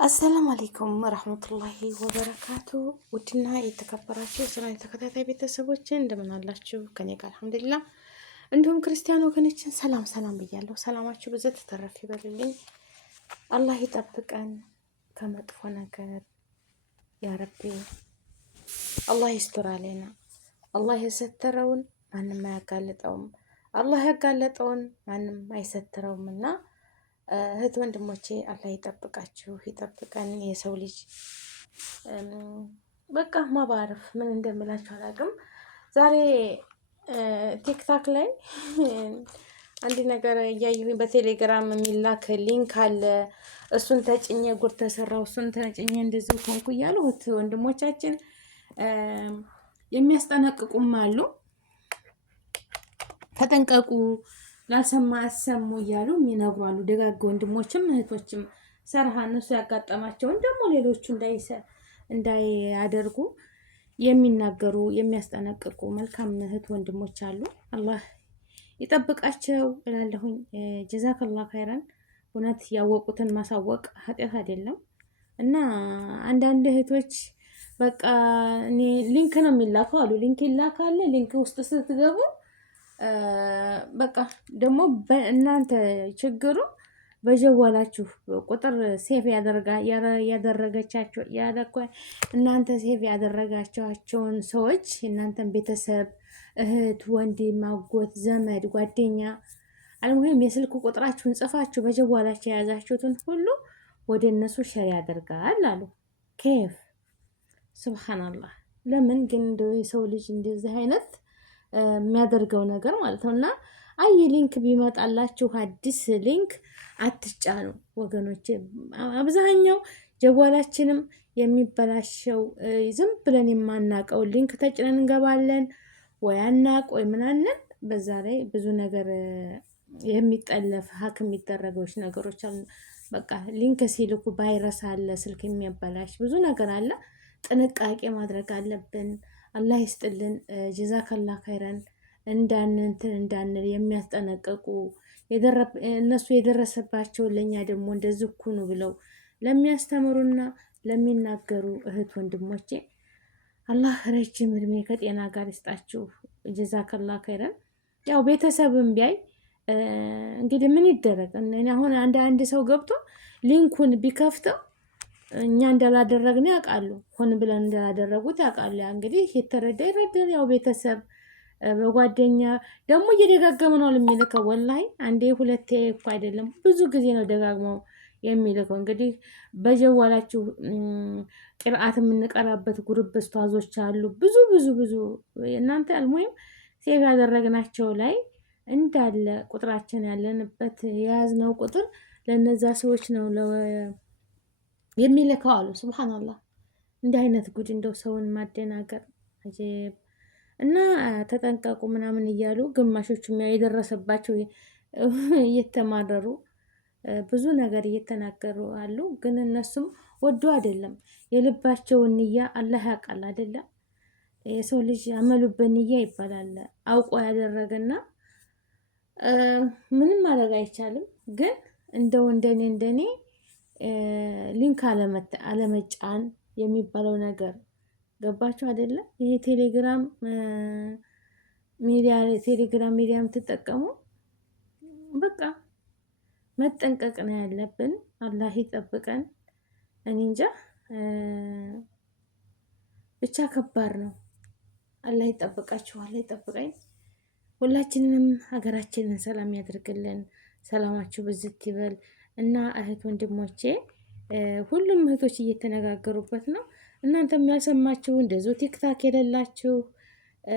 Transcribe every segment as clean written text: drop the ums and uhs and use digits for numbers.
አሰላሙ አለይኩም ረህመቱላሂ ወበረካቱ። ውድና የተከበራችሁ የስራ ተከታታይ ቤተሰቦች እንደምን አላችሁ? ከኔ ጋር አልሐምዱሊላህ። እንዲሁም ክርስቲያን ወገኖችን ሰላም ሰላም ብያለሁ። ሰላማችሁ ብዙ ተተረፍ ይበልልኝ። አላህ ይጠብቀን ከመጥፎ ነገር ያ ረቢ። አላህ ይስጥር አለና። አላህ የሰተረውን ማንም አያጋልጠውም፣ አላህ ያጋለጠውን ማንም አይሰትረውምና እህት ወንድሞቼ አላህ ይጠብቃችሁ ይጠብቀን። የሰው ልጅ በቃ ማባረፍ ምን እንደምላችሁ አላውቅም። ዛሬ ቲክታክ ላይ አንድ ነገር እያየሁኝ በቴሌግራም የሚላክ ሊንክ አለ። እሱን ተጭኜ ጉድ ተሰራው፣ እሱን ተጭኜ እንደዚህ ሆንኩ እያሉ እህት ወንድሞቻችን የሚያስጠነቅቁም አሉ። ተጠንቀቁ፣ ላልሰማ አሰሙ እያሉ የሚነግሩ አሉ። ደጋግ ወንድሞችም እህቶችም ሰርሃ እነሱ ያጋጠማቸውን ደግሞ ሌሎቹ እንዳያደርጉ የሚናገሩ የሚያስጠነቅቁ መልካም እህት ወንድሞች አሉ። አላህ ይጠብቃቸው እላለሁኝ። ጀዛከላህ ኸይራን። እውነት ያወቁትን ማሳወቅ ኃጢአት አይደለም እና አንዳንድ እህቶች በቃ እኔ ሊንክ ነው የሚላከው አሉ። ሊንክ ይላካል። ሊንክ ውስጥ ስትገቡ በቃ ደግሞ በእናንተ ችግሩ በጀዋላችሁ ቁጥር ሴፍ ያደረገቻቸው እናንተ ሴፍ ያደረጋቸዋቸውን ሰዎች እናንተን ቤተሰብ፣ እህት፣ ወንድም፣ አጎት፣ ዘመድ፣ ጓደኛ አልሙሂም የስልክ ቁጥራችሁን ጽፋችሁ በጀዋላችሁ የያዛችሁትን ሁሉ ወደ እነሱ ሸር ያደርጋል አሉ። ኬፍ ሱብሃንአላህ። ለምን ግን እንደው የሰው ልጅ እንደዚህ አይነት የሚያደርገው ነገር ማለት ነው። እና አይ ሊንክ ቢመጣላችሁ አዲስ ሊንክ አትጫኑ ወገኖች። አብዛኛው ጀዋላችንም የሚበላሸው ዝም ብለን የማናቀው ሊንክ ተጭነን እንገባለን ወይ አናቅ ወይ ምናምን። በዛ ላይ ብዙ ነገር የሚጠለፍ ሀክ የሚደረገዎች ነገሮች አሉ። በቃ ሊንክ ሲልኩ ቫይረስ አለ፣ ስልክ የሚያበላሽ ብዙ ነገር አለ። ጥንቃቄ ማድረግ አለብን። አላህ ይስጥልን። ጀዛከላህ ኸይረን። እንዳንል የሚያስጠነቅቁ እነሱ የደረሰባቸውን ለእኛ ደግሞ እንደዚህ ኩኑ ብለው ለሚያስተምሩና ለሚናገሩ እህት ወንድሞቼ አላህ ረጅም እድሜ ከጤና ጋር ይስጣችሁ። ጀዛከላህ ኸይረን። ያው ቤተሰብም ቢያይ እንግዲህ ምን ይደረግ። አሁን አንድ ሰው ገብቶ ሊንኩን ቢከፍተው እኛ እንዳላደረግን ያውቃሉ፣ ሆን ብለን እንዳላደረጉት ያውቃሉ። ያ እንግዲህ የተረዳ ይረዳል። ያው ቤተሰብ በጓደኛ ደግሞ እየደጋገመ ነው የሚልከው። ወላሂ አንዴ ሁለቴ እኮ አይደለም ብዙ ጊዜ ነው ደጋግመው የሚልከው። እንግዲህ በጀዋላችሁ ቅርአት የምንቀራበት ጉርብ ስቷዞች አሉ። ብዙ ብዙ ብዙ እናንተ አልሙሂም ሴቭ ያደረግናቸው ላይ እንዳለ ቁጥራችን ያለንበት የያዝነው ቁጥር ለነዛ ሰዎች ነው የሚልከው አሉ። ሱብሃንአላህ። እንዲህ አይነት ጉድ እንደው ሰውን ማደናገር አጀብ። እና ተጠንቀቁ ምናምን እያሉ ግማሾቹም ያው የደረሰባቸው እየተማረሩ ብዙ ነገር እየተናገሩ አሉ። ግን እነሱም ወዶ አይደለም፣ የልባቸውን ንያ አላህ ያውቃል አይደለም። የሰው ልጅ አመሉበት ንያ ይባላል። አውቆ ያደረገና ምንም ማድረግ አይቻልም። ግን እንደኔ ሊንክ አለመጫን የሚባለው ነገር ገባችሁ አይደለም? ይሄ ቴሌግራም ሚዲያ የምትጠቀሙ በቃ መጠንቀቅ ነው ያለብን። አላህ ይጠብቀን። እኔ እንጃ ብቻ ከባድ ነው። አላህ ይጠብቃችሁ፣ አላህ ይጠብቀኝ። ሁላችንንም ሀገራችንን ሰላም ያደርግልን። ሰላማችሁ ብዝት ይበል እና እህት ወንድሞቼ ሁሉም እህቶች እየተነጋገሩበት ነው። እናንተም ያልሰማችሁ እንደዚሁ ቲክታክ የሌላችሁ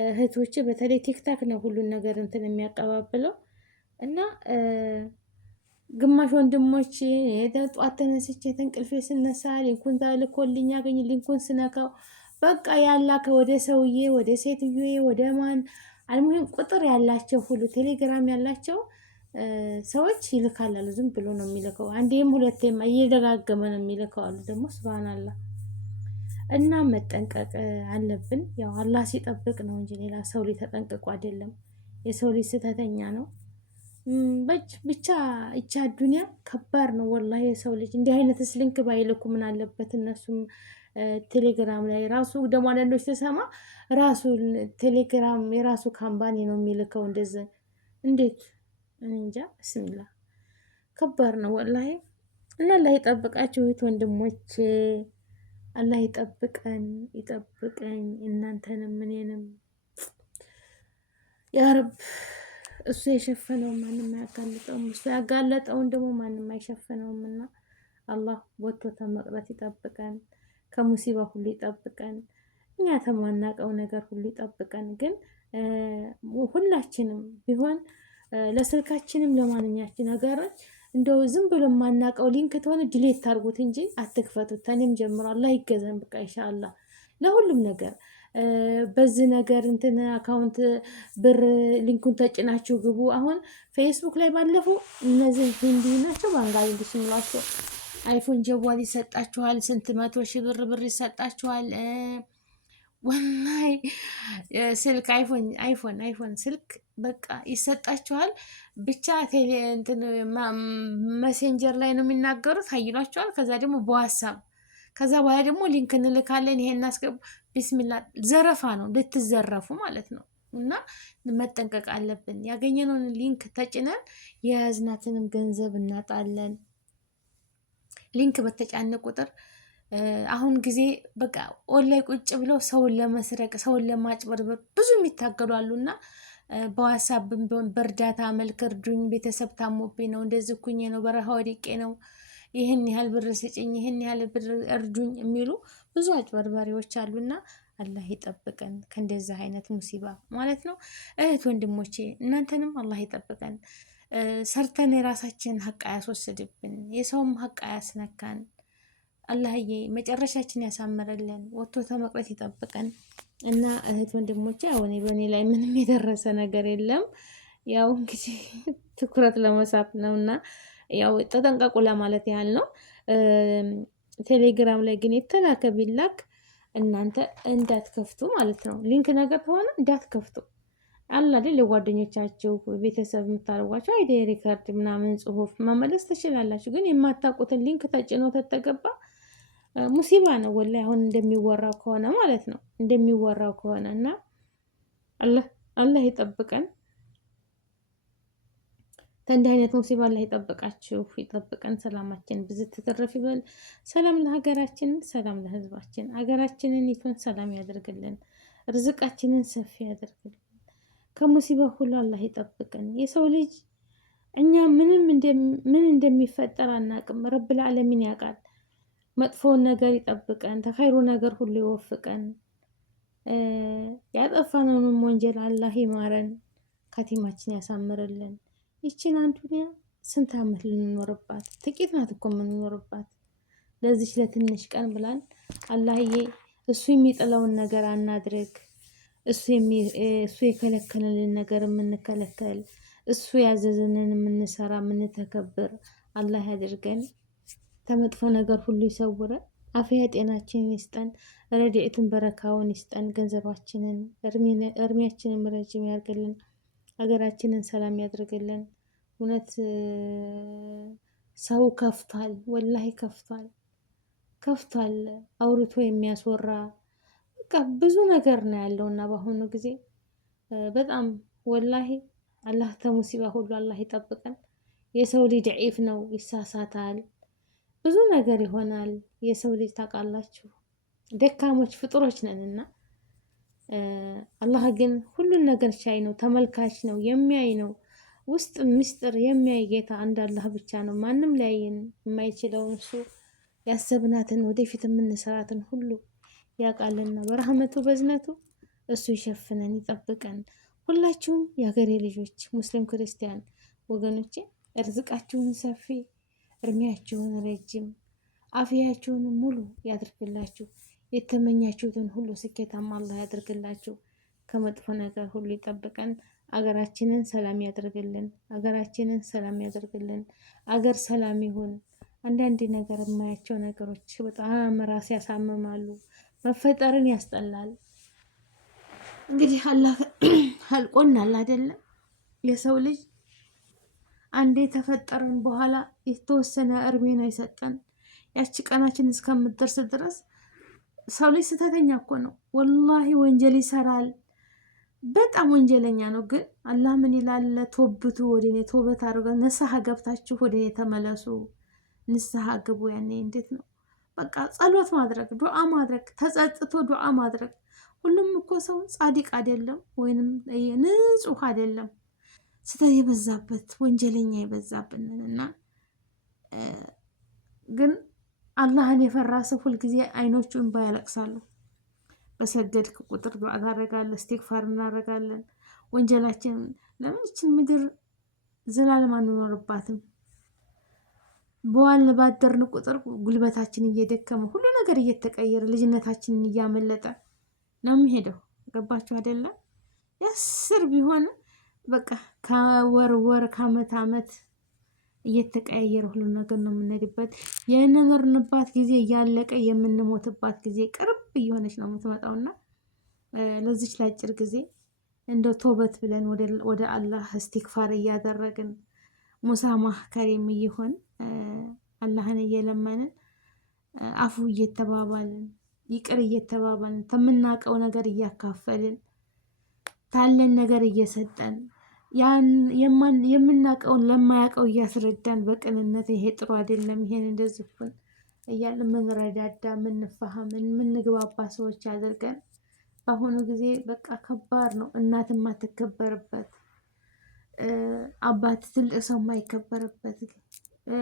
እህቶች በተለይ ቲክታክ ነው ሁሉን ነገር እንትን የሚያቀባብለው እና ግማሽ ወንድሞች ጠዋት ተነስቼ ተንቅልፌ ስነሳ ሊንኩን ልኮልኝ ያገኝ ሊንኩን ስነካው በቃ ያላከ ወደ ሰውዬ ወደ ሴትዬ ወደ ማን አልሙሂም ቁጥር ያላቸው ሁሉ ቴሌግራም ያላቸው ሰዎች ይልካላሉ። ዝም ብሎ ነው የሚልከው። አንዴም ሁለቴም እየደጋገመ ነው የሚልከው አሉ። ደግሞ ሱብሃንአላህ። እና መጠንቀቅ አለብን። ያው አላህ ሲጠብቅ ነው እንጂ ሌላ ሰው ልጅ ተጠንቅቆ አይደለም። የሰው ልጅ ስህተተኛ ነው። ብቻ እቻ ዱንያ ከባድ ነው ወላሂ። የሰው ልጅ እንዲህ አይነት ስሊንክ ባይልኩ ምን አለበት? እነሱም ቴሌግራም ላይ ራሱ ደግሞ አንዳንዶች ተሰማ ራሱ ቴሌግራም የራሱ ካምፓኒ ነው የሚልከው። እንደዚህ እንዴት እንጃ። ብስሚላ ከባድ ነው ወላሂ። እና አላህ ይጠብቃችሁ እህት ወንድሞቼ፣ አላህ ይጠብቀን ይጠብቀኝ፣ እናንተንም እኔንም ያ ረብ። እሱ የሸፈነው ማንም አያጋልጠውም፣ እሱ ያጋለጠውን ደግሞ ማንም አይሸፈነውም። እና አላህ ወጥቶ ተመቅረት ይጠብቀን፣ ከሙሲባ ሁሉ ይጠብቀን፣ እኛ ተማናቀው ነገር ሁሉ ይጠብቀን። ግን ሁላችንም ቢሆን ለስልካችንም ለማንኛችን ነገሮች እንደው ዝም ብሎ የማናቀው ሊንክ ተሆነ ዲሌት ታርጉት እንጂ አትክፈቱት። ተኔም ጀምሮ አላህ ይገዘን። በቃ ኢንሻአላህ ለሁሉም ነገር በዚህ ነገር እንትን አካውንት ብር ሊንኩን ተጭናችሁ ግቡ። አሁን ፌስቡክ ላይ ባለፈው እነዚህ ሂንዲ ናቸው ባንጋሊሽ የሚሏቸው አይፎን ጀዋል ይሰጣችኋል፣ ስንት 100,000 ብር ይሰጣችኋል። ወላሂ ስልክ አይፎን ስልክ በቃ ይሰጣችኋል። ብቻ ቴሌ እንትን መሴንጀር ላይ ነው የሚናገሩት አይሏችኋል። ከዛ ደግሞ በዋትስአፕ ከዛ በኋላ ደግሞ ሊንክ እንልካለን፣ ይሄ እናስገቡ። ቢስሚላ ዘረፋ ነው፣ ልትዘረፉ ማለት ነው። እና መጠንቀቅ አለብን። ያገኘነውን ሊንክ ተጭነን የያዝናትንም ገንዘብ እናጣለን። ሊንክ በተጫነ ቁጥር አሁን ጊዜ በቃ ኦንላይ ቁጭ ብለው ሰውን ለመስረቅ ሰውን ለማጭበርበር ብዙ የሚታገሉ አሉና በዋትስአፕም ቢሆን በእርዳታ መልክ እርዱኝ፣ ቤተሰብ ታሞብኝ ነው፣ እንደዚህ ኩኜ ነው፣ በረሃ ወድቄ ነው፣ ይህን ያህል ብር ስጭኝ፣ ይህን ያህል ብር እርዱኝ የሚሉ ብዙ አጭበርባሪዎች አሉና አላህ ይጠብቀን ከእንደዚህ አይነት ሙሲባ ማለት ነው። እህት ወንድሞቼ እናንተንም አላህ ይጠብቀን። ሰርተን የራሳችን ሀቅ አያስወስድብን፣ የሰውም ሀቅ አያስነካን። አላህዬ መጨረሻችን ያሳምረልን፣ ወጥቶ ተመቅረት ይጠብቀን። እና እህት ወንድሞቼ አሁን በእኔ ላይ ምንም የደረሰ ነገር የለም። ያው እንግዲህ ትኩረት ለመሳብ ነው እና ያው ተጠንቀቁ ለማለት ያህል ነው። ቴሌግራም ላይ ግን የተላከ ቢላክ እናንተ እንዳትከፍቱ ማለት ነው። ሊንክ ነገር ከሆነ እንዳትከፍቱ አላ አይደል። ለጓደኞቻችሁ ቤተሰብ የምታደርጓቸው አይዲ ሪከርድ ምናምን ጽሁፍ መመለስ ትችላላችሁ። ግን የማታውቁትን ሊንክ ተጭኖ ተተገባ ሙሲባ ነው ወላሂ። አሁን እንደሚወራው ከሆነ ማለት ነው እንደሚወራው ከሆነ እና አላህ ይጠብቀን። ከእንዲህ አይነት ሙሲባ አላህ ይጠብቃችሁ ይጠብቀን። ሰላማችን ብዝት ትተረፍ ይበል። ሰላም ለሀገራችን፣ ሰላም ለህዝባችን። ሀገራችንን ይቱን ሰላም ያደርግልን፣ ርዝቃችንን ሰፊ ያደርግልን። ከሙሲባ ሁሉ አላህ ይጠብቀን። የሰው ልጅ እኛ ምን እንደሚፈጠር አናቅም። ረብል ዓለሚን ያውቃል። መጥፎውን ነገር ይጠብቀን፣ ተኸይሩ ነገር ሁሉ ይወፍቀን። ያጠፋነውንም ወንጀል አላህ ይማረን፣ ካቲማችን ያሳምርልን። ይችን አንዱንያ ስንት ዓመት ልንኖርባት? ጥቂት ናት እኮ የምንኖርባት። ለዚች ለትንሽ ቀን ብላን አላህዬ እሱ የሚጥለውን ነገር አናድርግ። እሱ የከለከለልን ነገር የምንከለከል፣ እሱ ያዘዘንን የምንሰራ የምንተከብር አላህ ያድርገን። ከመጥፎ ነገር ሁሉ ይሰውረን። አፍያ ጤናችንን ይስጠን። ረድኤቱን በረካውን ይስጠን። ገንዘባችንን እርሜያችንን ረጅም ያርግልን። ሀገራችንን ሰላም ያድርግልን። እውነት ሰው ከፍቷል፣ ወላሂ ከፍቷል። አውርቶ የሚያስወራ በቃ ብዙ ነገር ነው ያለውና በአሁኑ ጊዜ በጣም ወላሂ አላህ ተሙሲባ ሁሉ አላህ ይጠብቀን። የሰው ልጅ ዒፍ ነው፣ ይሳሳታል፣ ብዙ ነገር ይሆናል። የሰው ልጅ ታውቃላችሁ ደካሞች ፍጡሮች ነንና አላህ ግን ሁሉን ነገር ቻይ ነው፣ ተመልካች ነው፣ የሚያይ ነው። ውስጥ ምስጢር የሚያይ ጌታ አንድ አላህ ብቻ ነው። ማንም ሊያየን የማይችለውን እሱ ያሰብናትን ወደፊት የምንሰራትን ሁሉ ያውቃልና በረህመቱ በዝነቱ እሱ ይሸፍነን ይጠብቀን። ሁላችሁም የሀገሬ ልጆች ሙስሊም ክርስቲያን ወገኖቼ እርዝቃችሁን ሰፊ፣ እርሜያችሁን ረጅም፣ አፍያችሁን ሙሉ ያድርግላችሁ። የተመኛችሁትን ሁሉ ስኬታማ አላህ ያድርግላችሁ። ከመጥፎ ነገር ሁሉ ይጠብቀን። አገራችንን ሰላም ያደርግልን። አገራችንን ሰላም ያደርግልን። አገር ሰላም ይሁን። አንዳንድ ነገር የማያቸው ነገሮች በጣም ራስ ያሳምማሉ፣ መፈጠርን ያስጠላል። እንግዲህ አላህ አልቆናል አይደለም። የሰው ልጅ አንዴ ተፈጠረን በኋላ የተወሰነ እርሜ ነው የሰጠን። ያቺ ቀናችን እስከምትደርስ ድረስ ሰው ልጅ ስተተኛ እኮ ነው ወላሂ፣ ወንጀል ይሰራል። በጣም ወንጀለኛ ነው። ግን አላህ ምን ይላል? ቶብቱ ወደ እኔ ቶበት አድርገ ንስሐ ገብታችሁ ወደ እኔ ተመለሱ፣ ንስሐ ግቡ። ያኔ እንዴት ነው በቃ ጸሎት ማድረግ፣ ዱዓ ማድረግ፣ ተጸጽቶ ዱዓ ማድረግ። ሁሉም እኮ ሰው ጻድቅ አይደለም፣ ወይንም ንጹህ አይደለም። ስተት የበዛበት ወንጀለኛ የበዛብንን እና ግን አላህን የፈራ ሰው ሁልጊዜ አይኖቹ እንባ ያለቅሳሉ። በሰገድክ ቁጥር ዱዓ ታደርጋለህ፣ እስቲግፋር እናደርጋለን። ወንጀላችን ለምን ይችን ምድር ዘላለም አንኖርባትም? በዋልን ባደርን ቁጥር ጉልበታችን እየደከመ ሁሉ ነገር እየተቀየረ ልጅነታችንን እያመለጠ ነው የሚሄደው። ገባችሁ አይደለም? ያስር ቢሆን በቃ ከወር ወር ከአመት አመት እየተቀያየረ ሁሉ ነገር ነው የምንሄድበት። የኖርንባት ጊዜ እያለቀ የምንሞትባት ጊዜ ቅርብ እየሆነች ነው የምትመጣውና ለዚች ለአጭር ጊዜ እንደ ቶበት ብለን ወደ አላህ እስቲግፋር እያደረግን ሙሳማህ ከሪም እየሆን አላህን እየለመንን አፉ እየተባባልን ይቅር እየተባባልን ከምናውቀው ነገር እያካፈልን ታለን ነገር እየሰጠን የምናውቀውን ለማያውቀው እያስረዳን በቅንነት ይሄ ጥሩ አይደለም፣ ይሄን እንደዚህ እያለ የምንረዳዳ የምንፋሃም የምንግባባ ሰዎች ያደርገን። በአሁኑ ጊዜ በቃ ከባድ ነው። እናት የማትከበርበት፣ አባት ትልቅ ሰው የማይከበርበት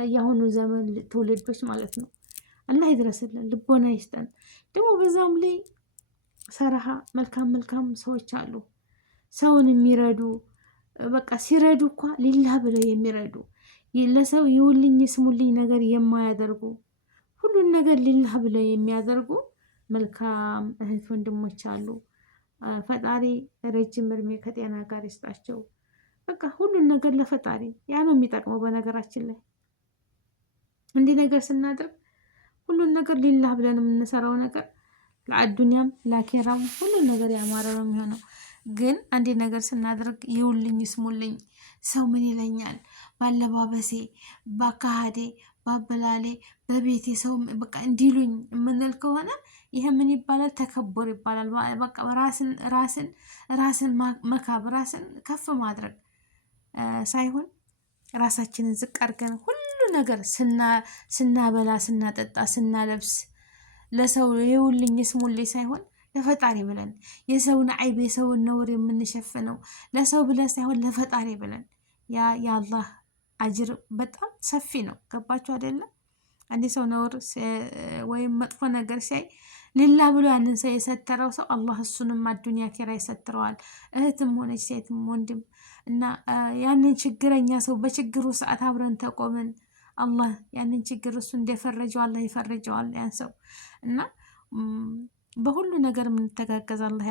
የአሁኑ ዘመን ትውልዶች ማለት ነው። አላህ ይድረስልን፣ ልቦና ይስጠን። ደግሞ በዛም ላይ ሰራሃ መልካም ሰዎች አሉ፣ ሰውን የሚረዱ በቃ ሲረዱ እኳ ሊላህ ብለው የሚረዱ ለሰው ይውልኝ ስሙልኝ ነገር የማያደርጉ ሁሉን ነገር ሊላህ ብለው የሚያደርጉ መልካም እህት ወንድሞች አሉ። ፈጣሪ ረጅም እድሜ ከጤና ጋር ይስጣቸው። በቃ ሁሉን ነገር ለፈጣሪ ያ ነው የሚጠቅመው። በነገራችን ላይ እንዲህ ነገር ስናደርግ ሁሉን ነገር ሊላህ ብለን የምንሰራው ነገር ለአዱንያም ለአኬራም ሁሉን ነገር ያማረ ነው የሚሆነው። ግን አንዴ ነገር ስናደርግ ይውልኝ ስሙልኝ፣ ሰው ምን ይለኛል፣ ባለባበሴ፣ ባካሃዴ፣ ባበላሌ፣ በቤቴ ሰው በቃ እንዲሉኝ የምንል ከሆነ ይሄ ምን ይባላል? ተከቦር ይባላል። በቃ ራስን መካብ፣ ራስን ከፍ ማድረግ ሳይሆን ራሳችንን ዝቅ አድርገን ሁሉ ነገር ስናበላ፣ ስናጠጣ፣ ስናለብስ ለሰው ይውልኝ ስሙልኝ ሳይሆን ለፈጣሪ ብለን የሰውን አይብ የሰውን ነውር የምንሸፍነው ለሰው ብለን ሳይሆን ለፈጣሪ ብለን ያ የአላህ አጅር በጣም ሰፊ ነው። ገባችሁ አይደለም? አንድ ሰው ነውር ወይም መጥፎ ነገር ሲያይ ሊላ ብሎ ያንን ሰው የሰተረው ሰው አላህ እሱንም አዱንያ ኪራ ይሰትረዋል። እህትም ሆነች ሴትም ወንድም እና ያንን ችግረኛ ሰው በችግሩ ሰዓት አብረን ተቆምን አላህ ያንን ችግር እሱ እንደፈረጀው አላህ ይፈርጀዋል ያን ሰው እና በሁሉ ነገር የምንተጋገዝ አላህ